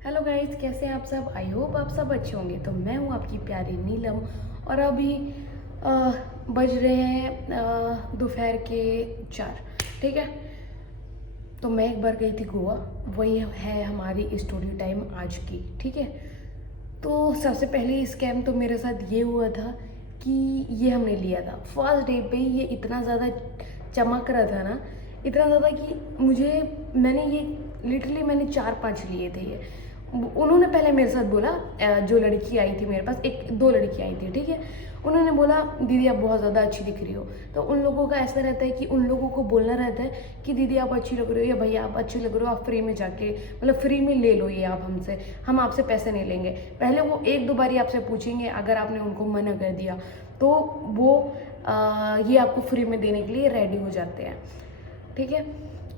Hello guys, कैसे हैं आप सब। आई होप आप सब अच्छे होंगे। तो मैं हूँ आपकी प्यारी नीलम और अभी बज रहे हैं दोपहर के 4। ठीक है। तो मैं एक बार गई थी गोवा। वही है हमारी स्टोरी टाइम आज की। ठीक है। तो सबसे पहले स्कैम तो मेरे साथ ये हुआ था कि ये हमने लिया था फर्स्ट डे पे ही। ये इतना ज़्यादा चमक रहा था ना, इतना ज़्यादा कि मैंने ये लिटरली मैंने 4-5 लिए थे ये। उन्होंने पहले मेरे साथ बोला, जो लड़की आई थी मेरे पास, एक दो लड़की आई थी। ठीक है। उन्होंने बोला दीदी आप बहुत ज़्यादा अच्छी दिख रही हो। तो उन लोगों का ऐसा रहता है कि उन लोगों को बोलना रहता है कि दीदी आप अच्छी लग रही हो, या भैया आप अच्छे लग रहे हो, आप फ्री में जाके मतलब फ्री में ले लो ये आप हमसे, हम आपसे पैसे नहीं लेंगे। पहले वो एक दो बारी आपसे पूछेंगे, अगर आपने उनको मना कर दिया तो वो ये आपको फ्री में देने के लिए रेडी हो जाते हैं। ठीक है।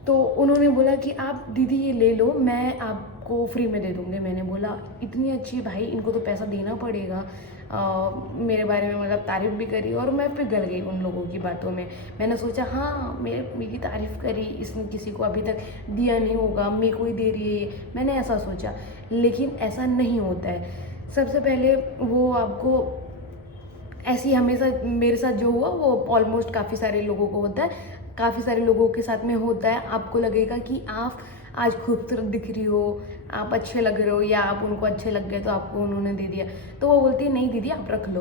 तो उन्होंने बोला कि आप दीदी ये ले लो, मैं आपको फ्री में दे दूँगी। मैंने बोला इतनी अच्छी भाई, इनको तो पैसा देना पड़ेगा। मेरे बारे में मतलब तारीफ़ भी करी और मैं पिघल गई उन लोगों की बातों में। मैंने सोचा हाँ मेरी तारीफ़ करी, इसने किसी को अभी तक दिया नहीं होगा, मेरे को ही दे रही है ये, मैंने ऐसा सोचा। लेकिन ऐसा नहीं होता है। सबसे पहले वो आपको ऐसे ही हमेशा मेरे साथ जो हुआ वो ऑलमोस्ट काफ़ी सारे लोगों को होता है, काफ़ी सारे लोगों के साथ में होता है। आपको लगेगा कि आप आज खूबसूरत दिख रही हो, आप अच्छे लग रहे हो, या आप उनको अच्छे लग गए तो आपको उन्होंने दे दिया। तो वो बोलती है नहीं दीदी आप रख लो।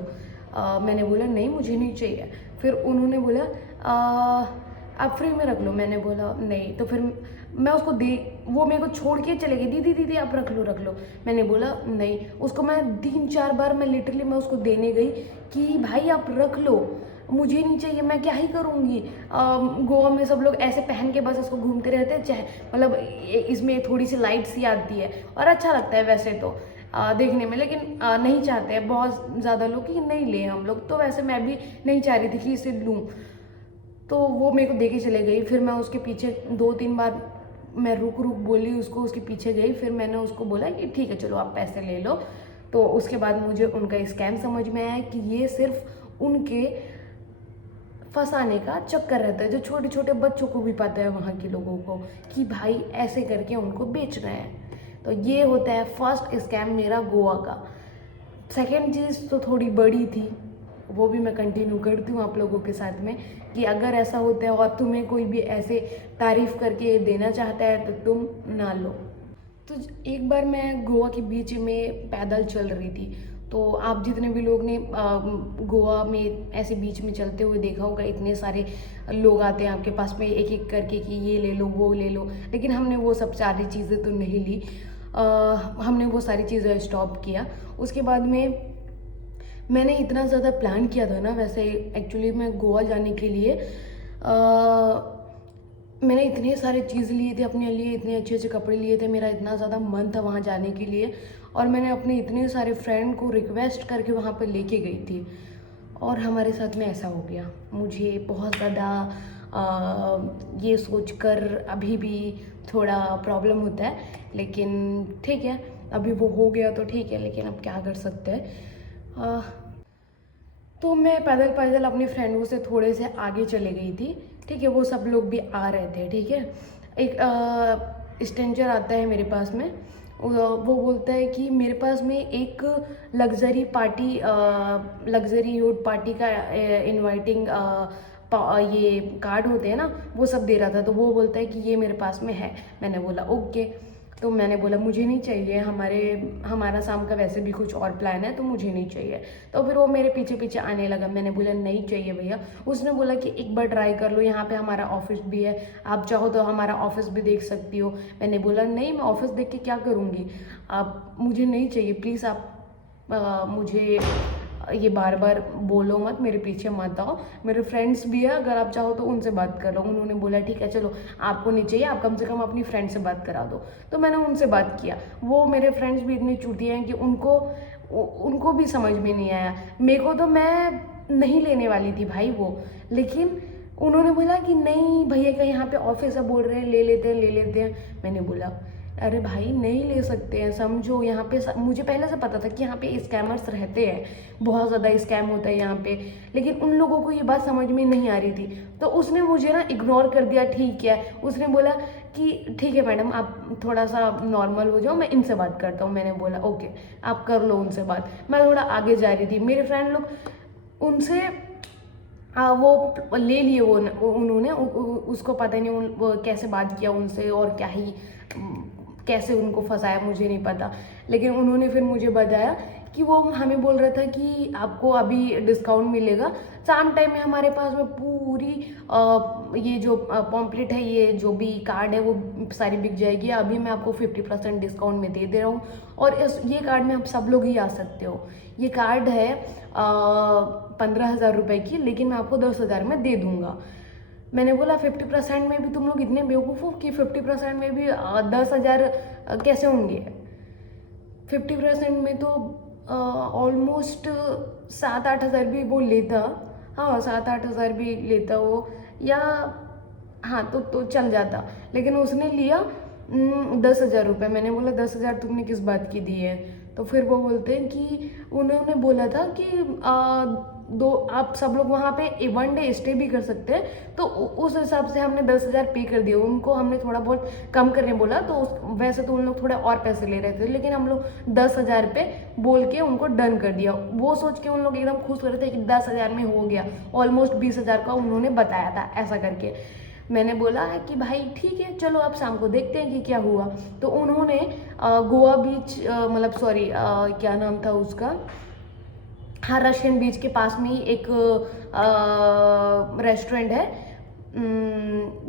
मैंने बोला नहीं मुझे नहीं चाहिए। फिर उन्होंने बोला आप फ्री में रख लो। मैंने बोला नहीं। तो फिर मैं उसको दे वो मेरे को छोड़ के चले गई, दीदी दीदी आप रख लो रख लो। मैंने बोला नहीं। उसको मैं 3-4 बार मैं लिटरली मैं उसको देने गई कि भाई आप रख लो, मुझे नहीं चाहिए, मैं क्या ही करूँगी। गोवा में सब लोग ऐसे पहन के बस इसको घूमते रहते हैं, चाहे मतलब इसमें थोड़ी सी लाइट सी आती है और अच्छा लगता है वैसे तो देखने में। लेकिन नहीं चाहते हैं बहुत ज़्यादा लोग कि नहीं ले हम लोग, तो वैसे मैं भी नहीं चाह रही थी कि इसे लूँ। तो वो मेरे को दे के चले गई। फिर मैं उसके पीछे 2-3 बार मैं रुक रुक बोली उसको, उसके पीछे गई। फिर मैंने उसको बोला कि ठीक है चलो आप पैसे ले लो। तो उसके बाद मुझे उनका स्कैम समझ में आया कि ये सिर्फ उनके फंसाने का चक्कर रहता है, जो छोटे छोटे बच्चों को भी पता है वहाँ के लोगों को कि भाई ऐसे करके उनको बेच रहे हैं। तो ये होता है फर्स्ट स्कैम मेरा गोवा का। सेकेंड चीज़ तो थोड़ी बड़ी थी, वो भी मैं कंटिन्यू करती हूँ आप लोगों के साथ में, कि अगर ऐसा होता है और तुम्हें कोई भी ऐसे तारीफ़ करके देना चाहता है तो तुम ना लो। तो एक बार मैं गोवा के बीच में पैदल चल रही थी। तो आप जितने भी लोग ने गोवा में ऐसे बीच में चलते हुए देखा होगा, इतने सारे लोग आते हैं आपके पास में एक एक करके कि ये ले लो वो ले लो। लेकिन हमने वो सब सारी चीज़ें तो नहीं ली। हमने वो सारी चीज़ें स्टॉप किया। उसके बाद में मैंने इतना ज़्यादा प्लान किया था ना, वैसे एक्चुअली मैं गोवा जाने के लिए मैंने इतने सारे चीज़ लिए थे अपने लिए, इतने अच्छे अच्छे कपड़े लिए थे, मेरा इतना ज़्यादा मन था वहाँ जाने के लिए। और मैंने अपने इतने सारे फ्रेंड को रिक्वेस्ट करके वहाँ पर लेके गई थी। और हमारे साथ में ऐसा हो गया। मुझे बहुत ज़्यादा ये सोच कर अभी भी थोड़ा प्रॉब्लम होता है। लेकिन ठीक है, अभी वो हो गया तो ठीक है, लेकिन अब क्या कर सकते हैं। तो मैं पैदल पैदल अपनी फ्रेंडों से थोड़े से आगे चले गई थी। ठीक है। वो सब लोग भी आ रहे थे। ठीक है। एक स्ट्रेंजर आता है मेरे पास में। वो बोलता है कि मेरे पास में एक लग्जरी योट पार्टी का इनवाइटिंग ये कार्ड होते हैं ना, वो सब दे रहा था। तो वो बोलता है कि ये मेरे पास में है। मैंने बोला ओके। तो मैंने बोला मुझे नहीं चाहिए, हमारा शाम का वैसे भी कुछ और प्लान है तो मुझे नहीं चाहिए। तो फिर वो मेरे पीछे पीछे आने लगा। मैंने बोला नहीं चाहिए भैया। उसने बोला कि एक बार ट्राई कर लो, यहाँ पे हमारा ऑफिस भी है, आप चाहो तो हमारा ऑफिस भी देख सकती हो। मैंने बोला नहीं, मैं ऑफिस देख के क्या करूँगी, आप मुझे नहीं चाहिए प्लीज़। आप मुझे ये बार बार बोलो मत, मेरे पीछे मत आओ, मेरे फ्रेंड्स भी है, अगर आप चाहो तो उनसे बात कर लो। उन्होंने बोला ठीक है चलो, आपको नहीं चाहिए, आप कम से कम अपनी फ्रेंड से बात करा दो। तो मैंने उनसे बात किया। वो मेरे फ्रेंड्स भी इतने चूतिए हैं कि उनको भी समझ में नहीं आया। मेरे को तो मैं नहीं लेने वाली थी भाई वो, लेकिन उन्होंने बोला कि नहीं भैया का यहाँ पे ऑफिस है, बोल रहे हैं ले लेते हैं ले लेते हैं। मैंने बोला अरे भाई नहीं ले सकते हैं, समझो यहाँ पे मुझे पहले से पता था कि यहाँ पे स्कैमर्स रहते हैं, बहुत ज़्यादा स्कैम होता है यहाँ पे, लेकिन उन लोगों को ये बात समझ में नहीं आ रही थी। तो उसने मुझे ना इग्नोर कर दिया, ठीक है। उसने बोला कि ठीक है मैडम आप थोड़ा सा नॉर्मल हो जाओ, मैं इनसे बात करता हूँ। मैंने बोला ओके आप कर लो उनसे बात। मैं थोड़ा आगे जा रही थी, मेरे फ्रेंड लोग उनसे वो ले लिए, उन्होंने उसको पता नहीं वो कैसे बात किया उनसे और क्या ही कैसे उनको फंसाया मुझे नहीं पता, लेकिन उन्होंने फिर मुझे बताया कि वो हमें बोल रहा था कि आपको अभी डिस्काउंट मिलेगा। शाम टाइम में हमारे पास में पूरी ये जो पॉम्पलेट है, ये जो भी कार्ड है वो सारी बिक जाएगी। अभी मैं आपको 50% डिस्काउंट में दे रहा हूँ, और ये कार्ड में आप सब लोग ही आ सकते हो। ये कार्ड है 15,000 रुपये की, लेकिन मैं आपको 10,000 में दे दूँगा। मैंने बोला 50% में भी तुम लोग इतने बेवकूफ़ हो कि 50% में भी 10,000 कैसे होंगे? 50% में तो ऑलमोस्ट 7-8 हज़ार भी वो लेता। हाँ 7-8 हज़ार भी लेता वो, या हाँ तो चल जाता, लेकिन उसने लिया 10,000 रुपये। मैंने बोला 10,000 तुमने किस बात की दी है? तो फिर वो बोलते हैं कि उन्होंने बोला था कि दो आप सब लोग वहाँ पे 1 डे स्टे भी कर सकते हैं, तो उस हिसाब से हमने 10,000 पे कर दिए उनको। हमने थोड़ा बहुत कम करने बोला, तो वैसे तो उन लोग थोड़े और पैसे ले रहे थे, लेकिन हम लोग 10,000 पे बोल के उनको डन कर दिया। वो सोच के उन लोग एकदम खुश हो रहे थे कि 10,000 में हो गया, ऑलमोस्ट 20,000 का उन्होंने बताया था ऐसा करके। मैंने बोला कि भाई ठीक है चलो आप शाम को देखते हैं कि क्या हुआ। तो उन्होंने गोवा बीच मतलब सॉरी क्या नाम था उसका, हाँ रशियन बीच के पास में ही एक रेस्टोरेंट है,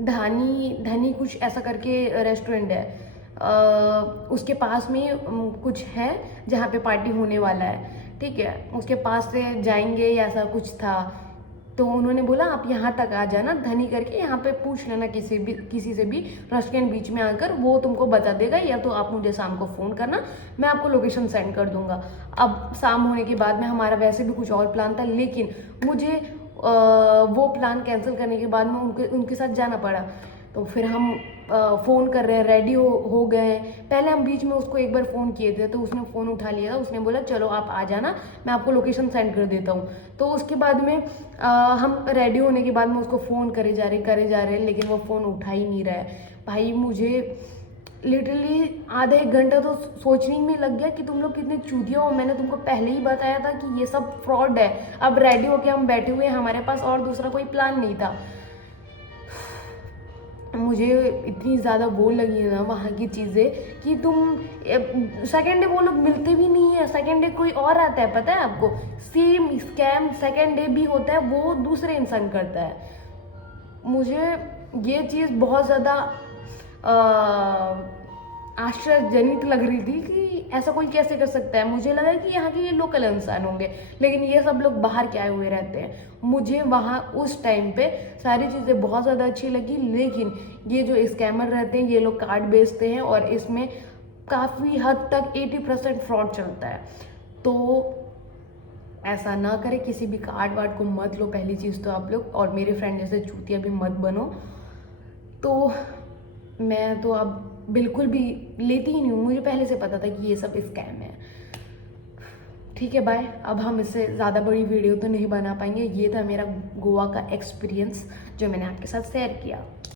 धनी कुछ ऐसा करके रेस्टोरेंट है, उसके पास में कुछ है जहाँ पे पार्टी होने वाला है, ठीक है। उसके पास से जाएंगे या ऐसा कुछ था। तो उन्होंने बोला आप यहाँ तक आ जाना, धनी करके यहाँ पे पूछ लेना किसी से भी रशियन बीच में आकर, वो तुमको बता देगा, या तो आप मुझे शाम को फ़ोन करना, मैं आपको लोकेशन सेंड कर दूंगा। अब शाम होने के बाद में हमारा वैसे भी कुछ और प्लान था, लेकिन मुझे वो प्लान कैंसिल करने के बाद में उनके साथ जाना पड़ा। तो फिर हम फ़ोन कर रहे हैं, रेडी हो गए हैं। पहले हम बीच में उसको एक बार फ़ोन किए थे, तो उसने फ़ोन उठा लिया था। उसने बोला चलो आप आ जाना, मैं आपको लोकेशन सेंड कर देता हूँ। तो उसके बाद में हम रेडी होने के बाद में उसको फ़ोन करे जा रहे हैं, लेकिन वो फ़ोन उठा ही नहीं रहा है। भाई मुझे लिटरली आधा 1 घंटा तो सोचने में लग गया कि तुम लोग कितने चूतिया हो। मैंने तुमको पहले ही बताया था कि ये सब फ्रॉड है। अब रेडी होके हम बैठे हुए हैं, हमारे पास और दूसरा कोई प्लान नहीं था। मुझे इतनी ज़्यादा वो लगी ना वहाँ की चीज़ें कि तुम सेकेंड डे वो लोग मिलते भी नहीं है, सेकेंड डे कोई और आता है, पता है आपको। सेम स्कैम सेकेंड डे भी होता है, वो दूसरे इंसान करता है। मुझे ये चीज़ बहुत ज़्यादा आश्चर्यजनित लग रही थी कि ऐसा कोई कैसे कर सकता है। मुझे लगा कि यहाँ के ये लोकल इंसान होंगे, लेकिन ये सब लोग बाहर के आए हुए रहते हैं। मुझे वहाँ उस टाइम पे सारी चीज़ें बहुत ज़्यादा अच्छी लगी, लेकिन ये जो स्कैमर रहते हैं ये लोग कार्ड बेचते हैं, और इसमें काफ़ी हद तक 80% फ्रॉड चलता है। तो ऐसा ना करें, किसी भी कार्ड वार्ड को मत लो पहली चीज़ तो आप लोग, और मेरे फ्रेंड जैसे चूतिया भी मत बनो। तो मैं तो अब बिल्कुल भी लेती ही नहीं हूँ, मुझे पहले से पता था कि ये सब स्कैम है। ठीक है बाय। अब हम इससे ज़्यादा बड़ी वीडियो तो नहीं बना पाएंगे। ये था मेरा गोवा का एक्सपीरियंस जो मैंने आपके साथ शेयर किया।